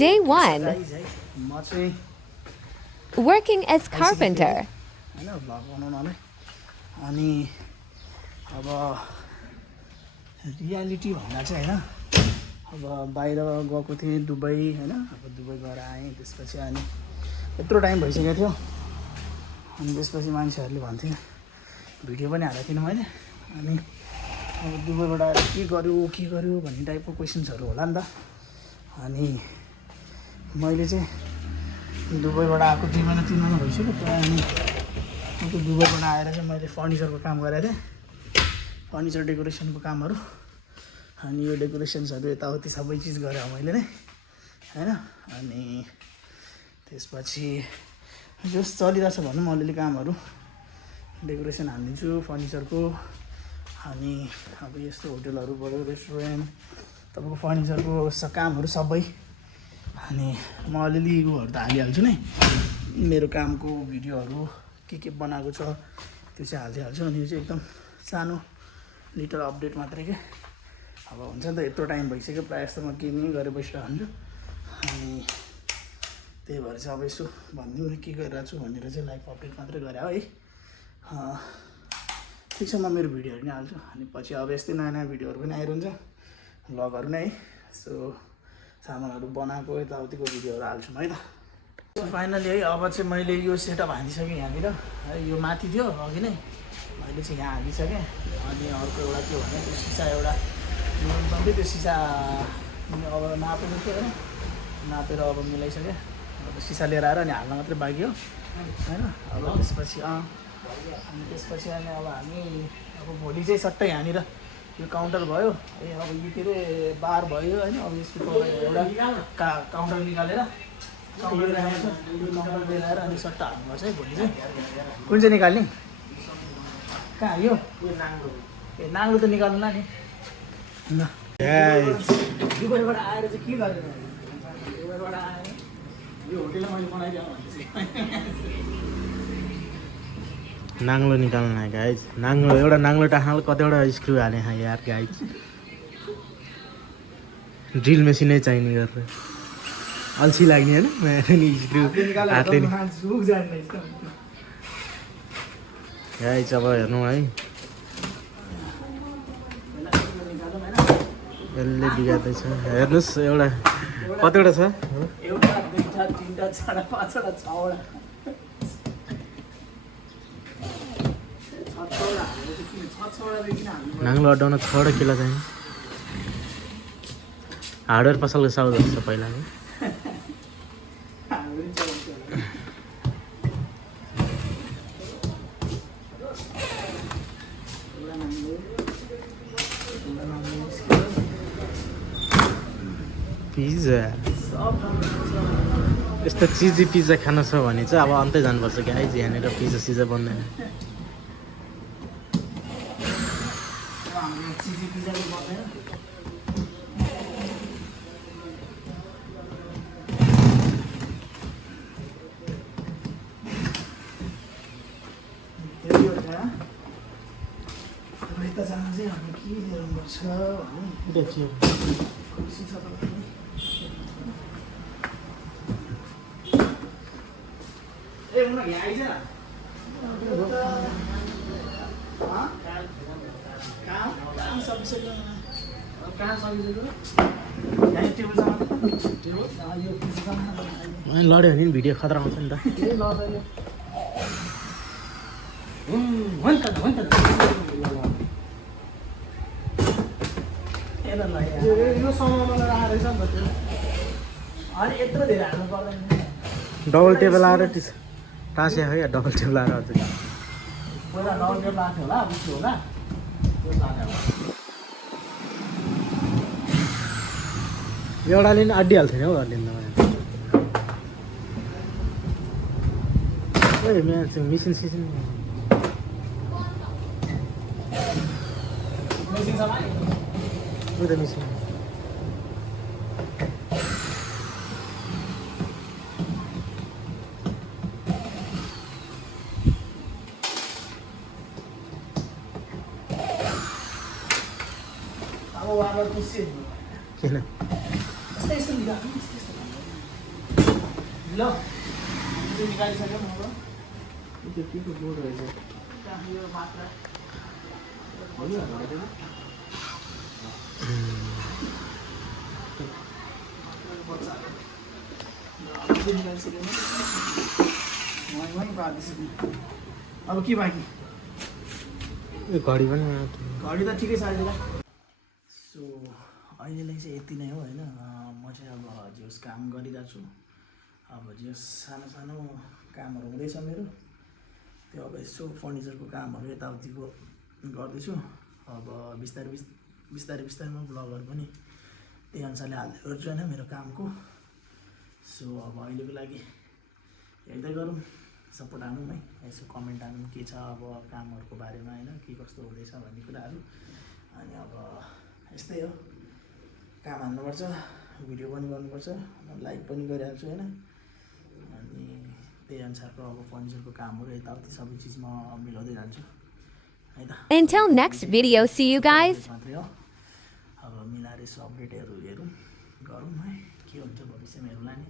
Day 1. म चाहिँ Working as carpenter. हैन भ्लग बनाउनलाई अनि अब रियालिटी भन्दा चाहिँ हैन अब बाहिर गएको थिएँ दुबई हैन अब दुबई गएर आएँ त्यसपछि अनि यत्रो टाइम भइसकेको थियो अनि त्यसपछि मान्छेहरूले भन्थे भिडियो पनि हालेको थिइनँ मैले अनि अब दुबईबाट आएर के गर्यो भन्ने टाइपको क्वेसन्सहरू होला नि त अनि मैले चाहिँ दुबईबाट आएको 2 महिना 3 महिना भइसक्यो प्रायः अनि दुबईबाट आएर चाहिँ मैले फर्निचरको काम गरेको थिएँ फर्निचर डेकोरेसनको कामहरू अनि यो डेकोरेसन्सहरू यताउति सबै चिज गरेँ मैले नै हैन अनि त्यसपछि जस चलिरहेछ भनौँ अलिअलि कामहरू डेकोरेसन हालिदिन्छु फर्निचरको अनि अब यस्तो होटलहरू भयो रेस्टुरेन्ट तपाईँको फर्निचरको कामहरू सबै अनि म अलिअलि उयोहरू त हालिहाल्छु नै मेरो कामको भिडियोहरू के बनाएको छ त्यो चाहिँ हालिदिइहाल्छु अनि यो चाहिँ एकदम सानो लिटल अपडेट मात्रै के अब हुन्छ नि त यत्रो टाइम भइसक्यो प्रायः जस्तो म गेमिङ गरेर बसिरहेको हुन्छु अनि त्यही भएर चाहिँ अब यसो भनिदिउँ न के गरिरहेको छु भनेर चाहिँ लाइफ अपडेट मात्रै गरे हो है ठिक छ म मेरो भिडियोहरू नै हाल्छु अनि पछि अब यस्तै नयाँ नयाँ भिडियोहरू पनि आइरहन्छ भ्लगहरू नै है सो सामानहरू बनाएको यताउतिको भिडियोहरू हाल्छु है त फाइनली है अब चाहिँ मैले यो सेटअप हालिसकेँ यहाँनिर है यो माथि थियो अघि नै मैले चाहिँ यहाँ हालिसकेँ अनि अर्को एउटा के भने त्यो सिसा एउटा पनि त्यो सिसा अब नापेको थियो होइन नापेर अब मिलाइसकेँ अब सिसा लिएर आएर अनि हाल्न मात्रै बाँकी हो होइन अब त्यसपछि अनि त्यसपछि अनि अब हामी अब भोलि चाहिँ सट्टै यहाँनिर यो काउन्टर भयो अब यो के अरे बार भयो होइन अब यसको एउटा काउन्टर निकालेर काउन्टर ल्याएर अनि सट्टा हाल्नुपर्छ है भोलि चाहिँ कुन चाहिँ निकाल्ने कहाँ यो ए नाङ्लो त निकाल्नु नि दुबईबाट आएर चाहिँ के गरेर दुबईबाट आएर यो होटेलमा मैले बनाइदिएँ नाङ्लो निकाल्न गाइज नाङ्लो एउटा नाङ्लो टाख्नाले कतिवटा स्क्रु हाले यार गाइज ड्रिल मेसिनै चाहिने गरेर अल्छी लाग्ने होइन स्क्रु हातले गाइज अब हेर्नु है यसले बिगार्दैछ हेर्नुहोस् एउटा कतिवटा छ एउटा 2 3 4 5 6 नाङ्लो अड्डाउन 6वटा किलो चाहिन्छ हार्डवेयर पसलको साउथ हुन्छ पहिला है पिज्जा यस्तो चिजी पिज्जा खानु छ भने चाहिँ अब अन्तै जानुपर्छ क्या है यहाँनिर पिज्जा सिजा बन्दैन लड्यो भने भिडियो खतरा आउँछ नि डबल टेबल आएर टाँसे है डबल टेबल आएर एउटाले नि अड्डिहाल्छ नि हौ अड्डिँदा मिसिन सिसिन मिसिन अब वाला किन यस्तो यस्तो ल त्यो निकालिसक्यो म त्यो के को बोर्ड रहेछ यो मात्र अब के बाँकी यो घडी पनि घडी त ठिकै छ अहिले सो अहिलेलाई चाहिँ यति नै हो होइन म चाहिँ अब जस काम गरिरहेको छु अब जस सानो सानो कामहरू हुँदैछ मेरो त्यो अब यसो फर्निचरको कामहरू यताउतिको गर्दैछु अब बिस्तारै ब्लगहरू पनि त्यही अनुसारले हाल्दै गर्छु होइन मेरो कामको सो अब अहिलेको लागि हेर्दै गरौँ सपोर्ट हानौँ है यसो कमेन्ट हानौँ के छ अब कामहरूको बारेमा होइन के कस्तो हुँदैछ भन्ने कुराहरू अनि अब यस्तै हो काम हान्नुपर्छ भिडियो पनि गर्नुपर्छ लाइक पनि गरिहाल्छु होइन अनि त्यही अनुसारको अब फर्निचरको कामहरू यताउति सबै चिज म मिलाउँदै जान्छु है त Until next video, see you guys. मात्रै हो अब मिलाएर यसो अपडेटहरू हेरौँ गरौँ है के हुन्छ भविष्यमा हेरौँला नि